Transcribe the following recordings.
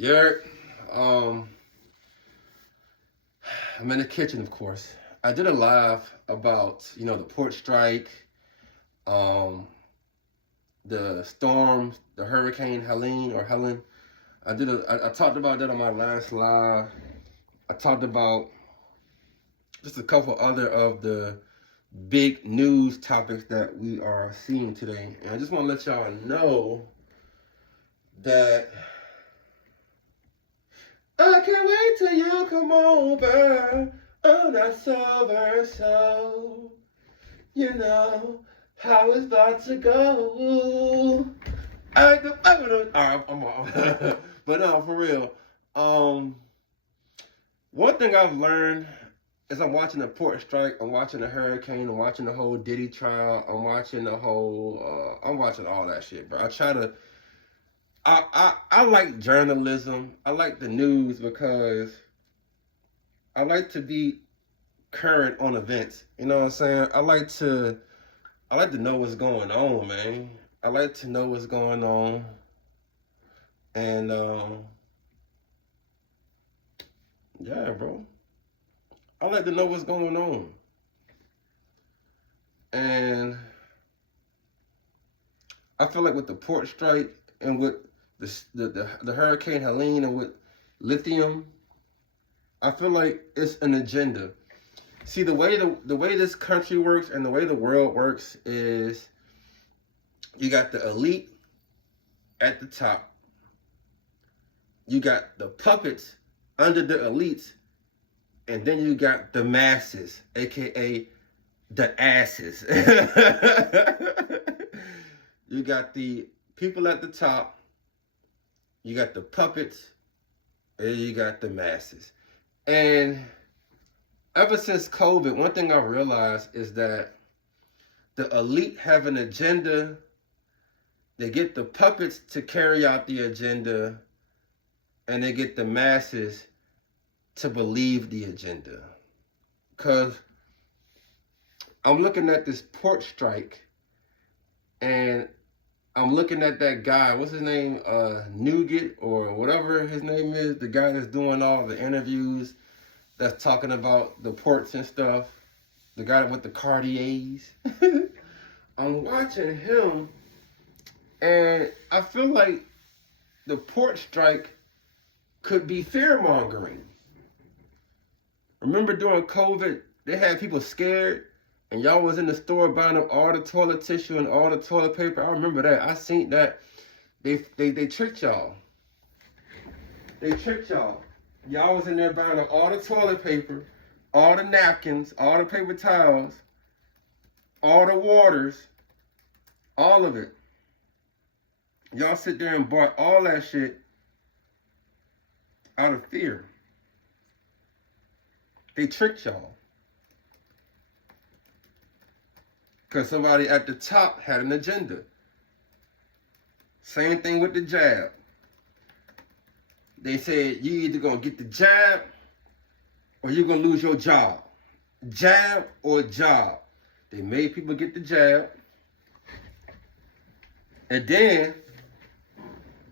Yeah, um, I'm in the kitchen, of course. I did a live about the port strike, um, the storms, the Hurricane Helene or Helen. I talked about that on my last live. I talked about just a couple other of the big news topics that we are seeing today, and I just want to let y'all know that I can't wait till you come over on that silver show. You know how it's about to go. I'm on. But no, for real. Um, One thing I've learned is I'm watching the port strike, I'm watching the hurricane, I'm watching the whole Diddy trial, I'm watching all that shit, bro. I like journalism. I like the news because I like to be current on events. You know what I'm saying? I like to know what's going on, man. I like to know what's going on, and yeah, bro. I like to know what's going on, and I feel like with the port strike and with the Hurricane Helene and with lithium, I feel like it's an agenda. See, the way this country works and the way the world works is you got the elite at the top. You got the puppets under the elites, and then you got the masses, aka the asses. You got the people at the top, you got the puppets, and you got the masses. And ever since COVID, one thing I realized is that the elite have an agenda. They get the puppets to carry out the agenda, and they get the masses to believe the agenda. Because I'm looking at this port strike, and I'm looking at that guy, what's his name? Nugent or whatever his name is, the guy that's doing all the interviews, that's talking about the ports and stuff, the guy with the Cartiers. I'm watching him, and I feel like the port strike could be fear mongering. Remember during COVID, they had people scared, and y'all was in the store buying up all the toilet tissue and all the toilet paper. I remember that. I seen that. They tricked y'all. They tricked y'all. Y'all was in there buying up all the toilet paper, all the napkins, all the paper towels, all the waters, all of it. Y'all sit there and bought all that shit out of fear. They tricked y'all. Because somebody at the top had an agenda. Same thing with the jab. They said you either gonna get the jab or you're gonna lose your job. Jab or job. They made people get the jab. And then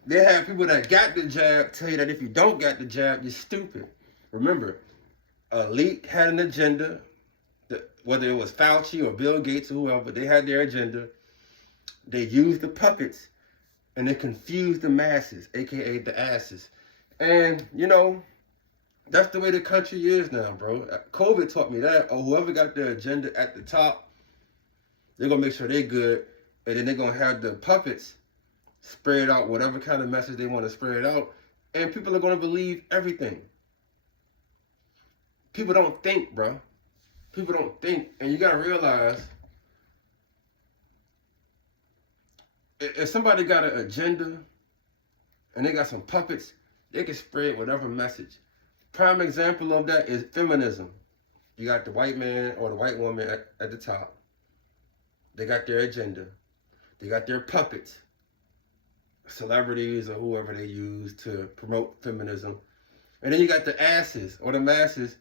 they have people that got the jab tell you that if you don't got the jab, you're stupid. Remember, elite had an agenda. Whether it was Fauci or Bill Gates or whoever, they had their agenda. They used the puppets and they confused the masses, aka the asses. And that's the way the country is now, bro. COVID taught me that. Or whoever got their agenda at the top, they're gonna make sure they're good, and then they're gonna have the puppets spread out whatever kind of message they want to spread out, and people are gonna believe everything. People don't think, bro. People don't think, and you gotta realize if somebody got an agenda and they got some puppets, they can spread whatever message. Prime example of that is feminism. You got the white man or the white woman at the top. They got their agenda. They got their puppets, celebrities or whoever they use to promote feminism. And then you got the asses or the masses,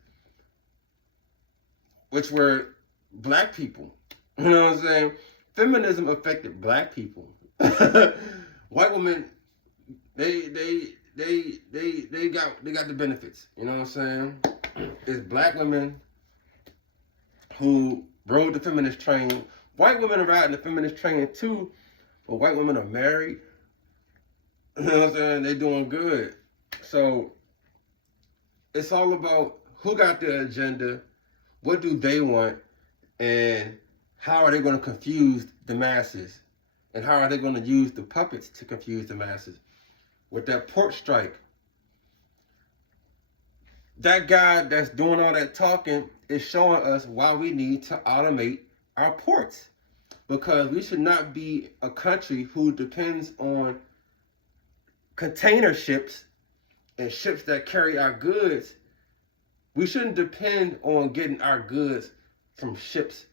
which were black people. You know what I'm saying? Feminism affected black people. White women, they got the benefits. You know what I'm saying? It's black women who rode the feminist train. White women are riding the feminist train too, but white women are married. You know what I'm saying? They're doing good. So it's all about who got the agenda, what do they want, and how are they going to confuse the masses? And how are they going to use the puppets to confuse the masses? With that port strike, that guy that's doing all that talking is showing us why we need to automate our ports. Because we should not be a country who depends on container ships and ships that carry our goods. We shouldn't depend on getting our goods from ships.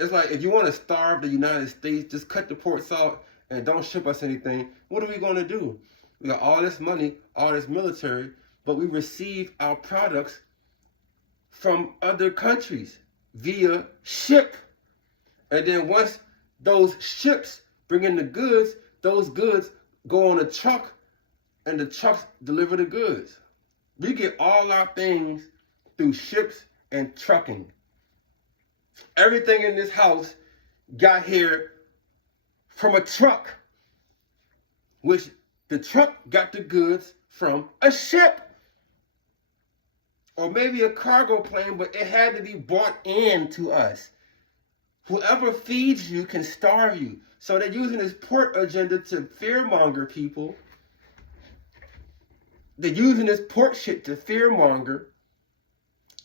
It's like, if you want to starve the United States, just cut the ports out and don't ship us anything. What are we going to do? We got all this money, all this military, but we receive our products from other countries via ship. And then once those ships bring in the goods, those goods go on a truck, and the trucks deliver the goods. We get all our things through ships and trucking. Everything in this house got here from a truck, which the truck got the goods from a ship. Or maybe a cargo plane, but it had to be brought in to us. Whoever feeds you can starve you. So they're using this port agenda to fearmonger people. They're using this port shit to fearmonger.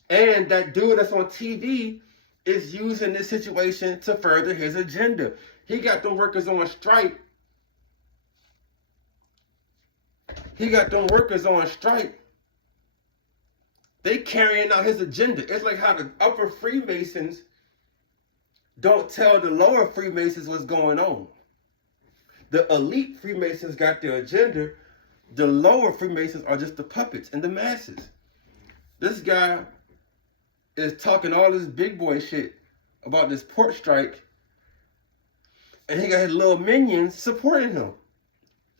And that dude that's on TV is using this situation to further his agenda. He got them workers on strike. They carrying out his agenda. It's like how the upper Freemasons don't tell the lower Freemasons what's going on. The elite Freemasons got their agenda. The lower Freemasons are just the puppets and the masses. This guy is talking all this big boy shit about this port strike, and he got his little minions supporting him.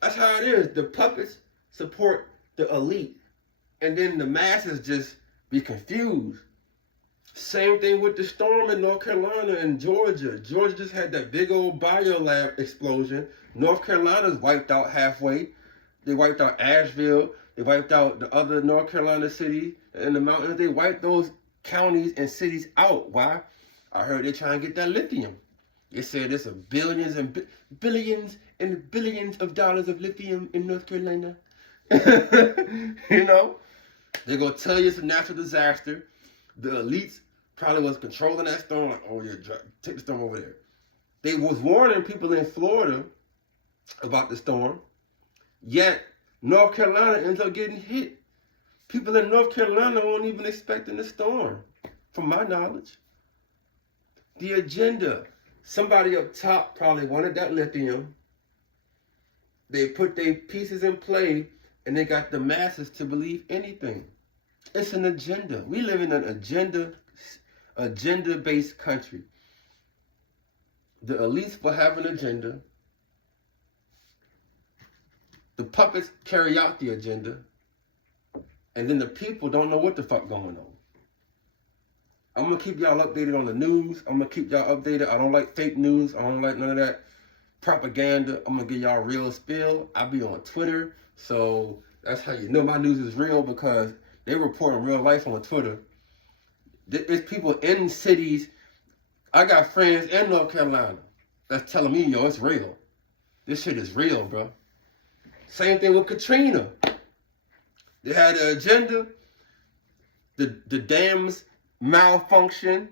That's how it is. The puppets support the elite, and then the masses just be confused. Same thing with the storm in North Carolina and Georgia. Georgia just had that big old biolab explosion. North Carolina's wiped out halfway. They wiped out Asheville. They wiped out the other North Carolina cities and the mountains. They wiped those counties and cities out. Why? I heard they're trying to get that lithium. They said there's billions and billions and billions of dollars of lithium in North Carolina. You know? They're going to tell you it's a natural disaster. The elites probably was controlling that storm. Like, oh yeah, take the storm over there. They was warning people in Florida about the storm. Yet, North Carolina ends up getting hit. People in North Carolina weren't even expecting the storm, from my knowledge. The agenda. Somebody up top probably wanted that lithium. They put their pieces in play, and they got the masses to believe anything. It's an agenda. We live in an agenda-based country. The elites will have an agenda. The puppets carry out the agenda. And then the people don't know what the fuck going on. I'm going to keep y'all updated on the news. I'm going to keep y'all updated. I don't like fake news. I don't like none of that propaganda. I'm going to give y'all real spill. I be on Twitter. So that's how you know my news is real, because they reporting real life on Twitter. There's people in cities. I got friends in North Carolina that's telling me, yo, it's real. This shit is real, bro. Same thing with Katrina. They had an agenda. The dams malfunction.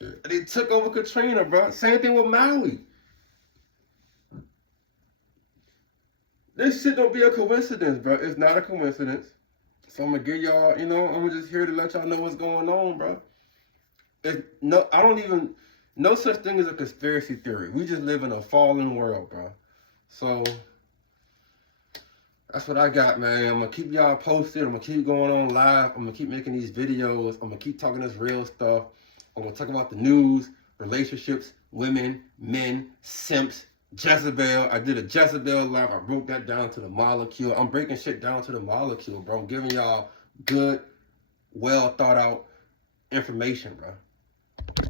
They took over Katrina, bro. Same thing with Maui. This shit don't be a coincidence, bro. It's not a coincidence. So I'm going to give y'all, I'm just here to let y'all know what's going on, bro. No such thing as a conspiracy theory. We just live in a fallen world, bro. So that's what I got, man. I'm going to keep y'all posted. I'm going to keep going on live. I'm going to keep making these videos. I'm going to keep talking this real stuff. I'm going to talk about the news, relationships, women, men, simps, Jezebel. I did a Jezebel live. I broke that down to the molecule. I'm breaking shit down to the molecule, bro. I'm giving y'all good, well thought out information, bro.